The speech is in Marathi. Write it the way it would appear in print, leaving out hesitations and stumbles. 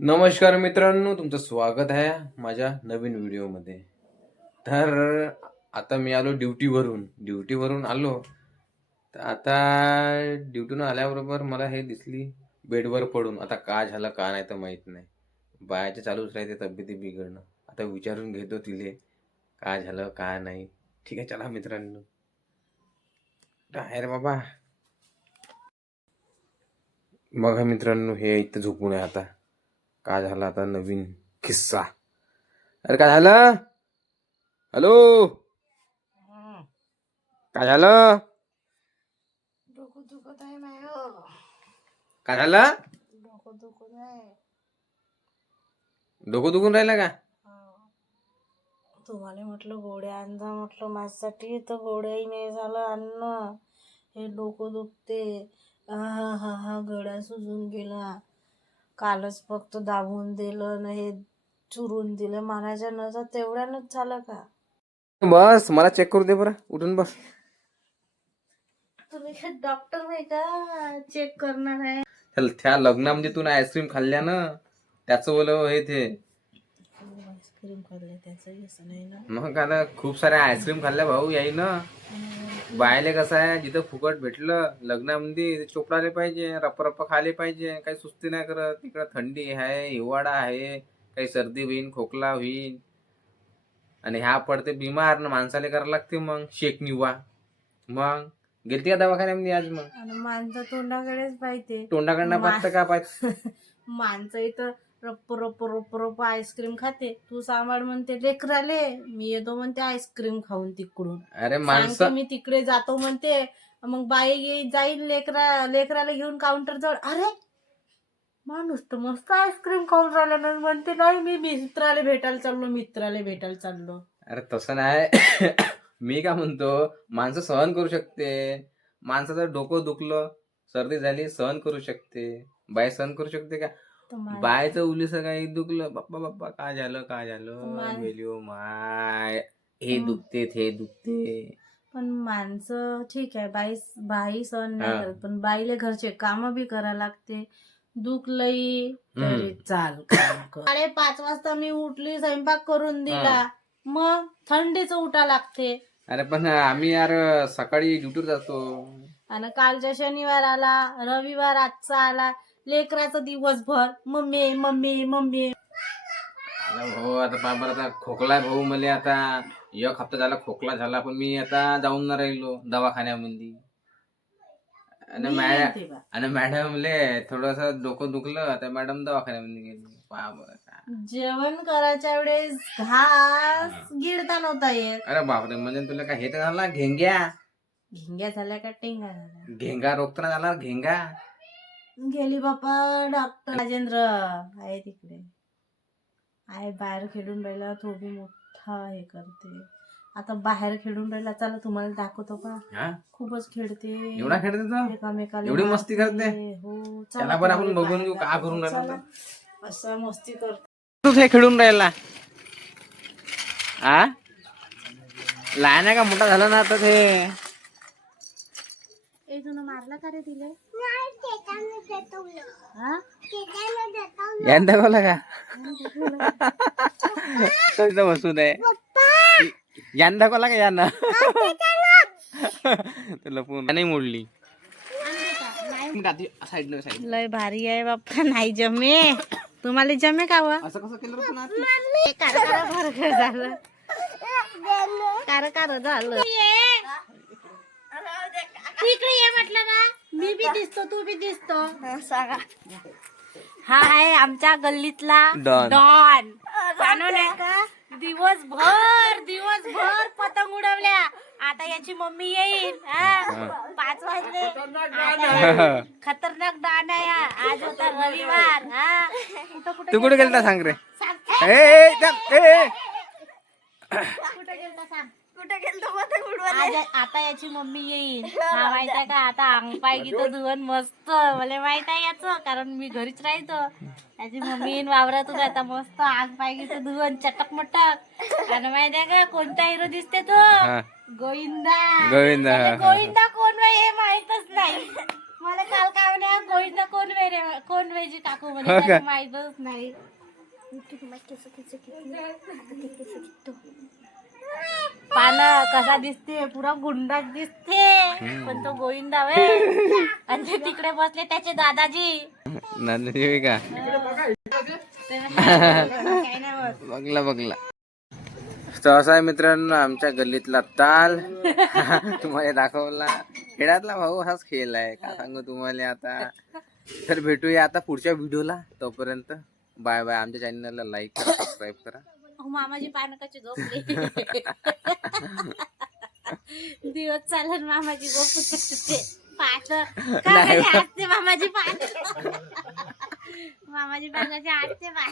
नमस्कार मित्रांनो, तुमचं स्वागत आहे माझ्या नवीन व्हिडिओमध्ये. तर आता मी आलो ड्युटीवरून आलो. तर आता ड्युटीवरून आल्याबरोबर मला हे दिसली बेडवर पडून. आता का झालं का नाही तर माहीत नाही. बायाचं चालूच राहते तब्येती बिघडणं. आता विचारून घेतो तिले का झालं का नाही. ठीक आहे, चला मित्रांनो. काय रे बाबा. बघा मित्रांनो, हे इथं झोपून आहे आता. का झालं आता नवीन किस्सा. अरे काय झालं? हॅलो, काय झालं? डोकं दुखत आहे माझं. काय झालं? डोकं दुखत आहे. डोकं दुखून राहिलं का? तुम्हाला म्हटलं गोळ्या आणजा म्हटलं माझ्यासाठी, तर गोळ्याही नाही झालं अन्न. हे डोकं दुखते. हा गळा सुजून गेला. कालच फक्त दाबून दिलं न हे चुरून दिलं मानाच्या नजर, तेवढ्यानंच झालं का? बस मला चेक करू दे बरं, उठून बस. तुम्ही काय डॉक्टर नाही का चेक करणार आहे? त्या लग्नामध्ये तू आईस्क्रीम खाल्ल्या ना, त्याचं ओलं हे ते. आईस्क्रीम खाल्ले त्याचं असं नाही ना. मग आता खूप साऱ्या आईस्क्रीम खाल्ल्या भाऊ याई ना. बायले कसं आहे, जिथं फुकट भेटलं लग्नामध्ये चोपडाले पाहिजे, रप्प खाले पाहिजे. काही सुस्ती नाही करत. तिकडं थंडी आहे, हिवाळा आहे, काही सर्दी होईन, खोकला होईन आणि ह्या पडते बिमार ना, माणसाला करायला लागते मग शेक निवा. मग गेलती का दवाखान्यामध्ये आज? मग आणि माणसं तोंडाकडेच पाहिजे. तोंडाकडनं पाहतं का पाहत. माणसं इथं रप्प आईस्क्रीम खाते. तू सांभाळ म्हणते लेकराले, मी येतो म्हणते आईस्क्रीम खाऊन तिकडून. अरे सांगते माणसं, मी तिकडे जातो म्हणते. मग बाई जाईल लेकराला घेऊन काउंटर जवळ. अरे माणूस तर मस्त आईस्क्रीम खाऊन राहिला ना, म्हणते नाही मी मित्राला भेटायला चाललो. अरे तसं नाही. मी काय म्हणतो, माणसं सहन करू शकते. माणसाचं डोकं दुखलं, सर्दी झाली, सहन करू शकते. बाय सहन करू शकते का? बायचं उलीस काही दुखलं, बाप्पा बाप्पा काय झालं मेलिओ माय, हे दुखते ते दुखते. पण माणसं ठीक आहे, बाई सहन नाही करत, पण बाईले घरचे काम बी करा लागते. दुखलंही तरी चाल काम कर. 5:30 वाजता मी उठली, स्वयंपाक करून दिला, मग थंडीच उठा लागते. अरे पण आम्ही यार सकाळी ड्युटीवर जातो. आणि कालच्या शनिवार आला, रविवार आजचा आला, लेकराचं दिवसभर मम्मी मम्मी मम्मी. आता भाऊ, आता बाबर आता खोकला भाऊ मला. आता 1 हप्ता झाला खोकला झाला, पण मी आता जाऊन ना राहिलो दवाखान्यामध्ये. आणि मॅडमले थोडस डोकं दुखलं, आता मॅडम दवाखान्यामध्ये गेली. जेवण करायच्या वेळेस घास गिळता नव्हता येत. अरे बापरे, म्हणजे तुला काय हे तर झाला घेंग्या झाल्या का टेंगा झाला? घेंगा रोग तर झाला घेंगा. गेली बापा डॉक्टर राजेंद्र आहे तिकडे, आहे बाहेर खेळून राहिला. तो बी मोठा हे करते. आता बाहेर खेळून राहिला, चला तुम्हाला दाखवतो का. खूपच खेळते. एवढा खेळते तो, एकामेकाला एवढी मस्ती करते. हो, त्याला बरं आपण बघून घेऊ का करून राहिला. असं मस्ती करते. तूच हे खेळून राहिला. लहान आहे का मोठा झाला ना आता ते. मारला का रे तिले? यान दाखवला का? बसू दे. यान दाखवला का? यान लपून नाही मोडली. लय भारी आहे बाप्पा. नाही जमे. तुम्हाला जमे का? असं कसं केलं झालं कार झालं. इकडे ये म्हटलं ना, मी बी दिसतो तू बी दिसतो. सांगा. हा आहे आमच्या गल्लीतला डॉन. जाणून आहे का? दिवसभर पतंग उडवल्या. आता याची मम्मी येईल. 5 वाजले. खतरनाक डॉन आहे. आज होता रविवार. तू कुठे गेलता सांग रे. कुठे गेलतो पतंग उडवायला? आता याची मम्मी येईल. हा माहित आहे का? आता अंग पाय गीत धुवून मस्त. मला माहित आहे याचं, कारण मी घरीच राहतो. याची मम्मी येईन वावरातून. आता मस्त अंग पाय गीत धुवून चटक मटक. आणि माहित आहे का कोणता हिरो दिसते तो? गोविंदा. गोविंदा कोण हे माहितच नाही. मला काल काय म्हणे गोविंदा कोण वेजी काकू हो म्हणे का? त्याला माहीतच नाही. पानं कसा दिसते पुरा गुंडाच दिसते पण तो गोविंदा वे आणि ते तिकडे बसले त्याचे दादाजी. नांदेवी का काय नाही होत. बघला तर असा आहे मित्रांनो आमच्या गल्लीतला ताल. तुम्हाला दाखवला. खेळातला भाऊ हाच खेळ आहे का सांगू तुम्हाला आता. तर भेटूया आता पुढच्या व्हिडिओला. तोपर्यंत बाय बाय. आमच्या चॅनलला लाईक करा, सबस्क्राईब करा. मामाची पानं कशी झोपली. दिवस चालन मामाची झोपते पाच काय असते मामाची पान. मामाची पानाची आजचे पान.